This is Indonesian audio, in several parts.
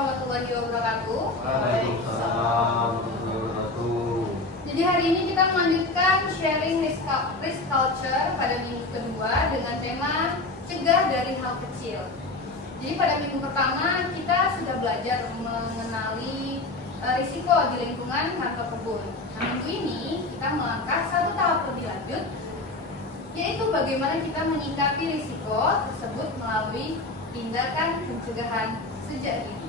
warahmatullahi wabarakatuh. Waalaikumsalam warahmatullahi wabarakatuh. Jadi hari ini kita melanjutkan sharing risk culture pada minggu kedua dengan tema cegah dari hal kecil. Jadi pada minggu pertama kita sudah belajar mengenali risiko di lingkungan kantor kebun. Nah, minggu ini kita melangkah satu tahap lebih lanjut, yaitu bagaimana kita menyikapi risiko tersebut melalui tindakan pencegahan sejak dini.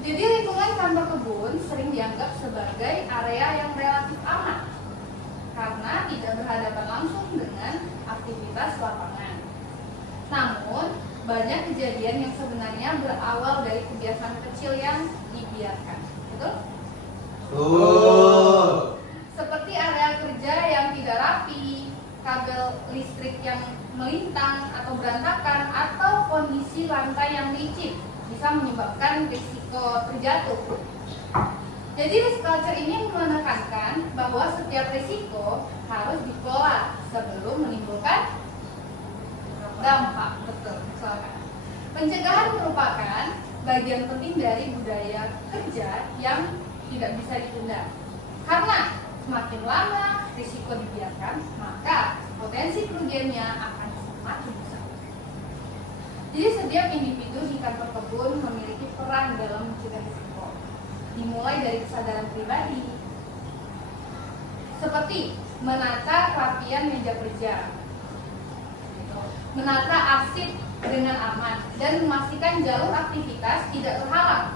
Jadi lingkungan kantor kebun sering dianggap sebagai area yang relatif aman karena tidak berhadapan langsung dengan aktivitas lapangan. Namun, banyak kejadian yang sebenarnya berawal dari kebiasaan kecil yang dibiarkan. Betul? Betul. Seperti area kerja yang tidak rapi, kabel listrik yang melintang atau berantakan, atau kondisi lantai yang licin bisa menyebabkan risiko terjatuh. Jadi risk culture ini menekankan bahwa setiap risiko harus dikelola sebelum menimbulkan dampak. Betul, silakan. Pencegahan merupakan bagian penting dari budaya kerja yang tidak bisa ditunda. Karena semakin lama risiko dibiarkan, maka potensi kerugiannya akan semakin besar. Jadi setiap individu di kantor kebun memiliki peran dalam mencegah risiko. Dimulai dari kesadaran pribadi, seperti menata kerapian meja kerja, menata arsip dengan aman, dan memastikan jalur aktivitas tidak terhalang,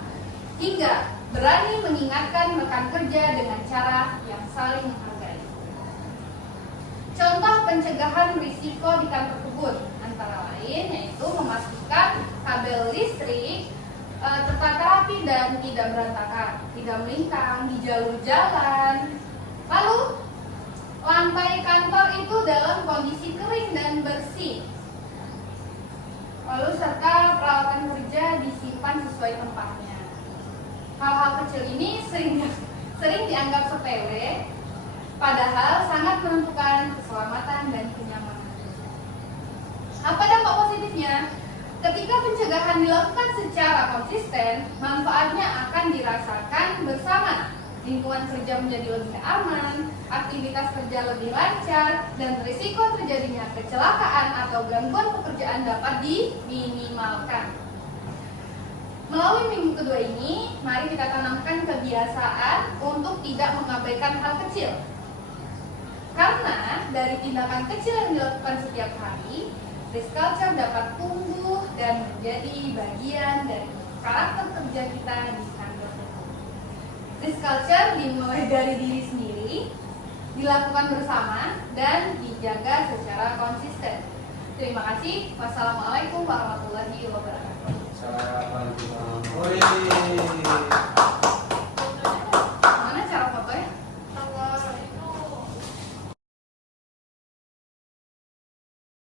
hingga berani mengingatkan rekan kerja dengan cara yang saling menghargai. Contoh pencegahan risiko di kantor kebun antara lain yaitu memastikan kabel listrik tertata rapi dan tidak berantakan, tidak melintang di jalur jalan. Lalu lantai kantor itu dalam kondisi kering dan bersih. Lalu serta peralatan kerja disimpan sesuai tempatnya. Hal-hal kecil ini sering dianggap sepele, padahal sangat menentukan keselamatan dan kenyamanan. Apa dampak positifnya? Ketika pencegahan dilakukan secara konsisten, manfaatnya akan dirasakan bersama. Lingkungan kerja menjadi lebih aman, aktivitas kerja lebih lancar, dan risiko terjadinya kecelakaan atau gangguan pekerjaan dapat diminimalkan. Melalui minggu kedua ini, mari kita tanamkan kebiasaan untuk tidak mengabaikan hal kecil. Karena dari tindakan kecil yang dilakukan setiap hari, risk culture dapat tumbuh dan menjadi bagian dari karakter kerja kita di kantor. Risk culture dimulai dari diri sendiri, dilakukan bersama, dan dijaga secara konsisten. Terima kasih. Wassalamualaikum warahmatullahi wabarakatuh. Assalamualaikum warahmatullahi wabarakatuh.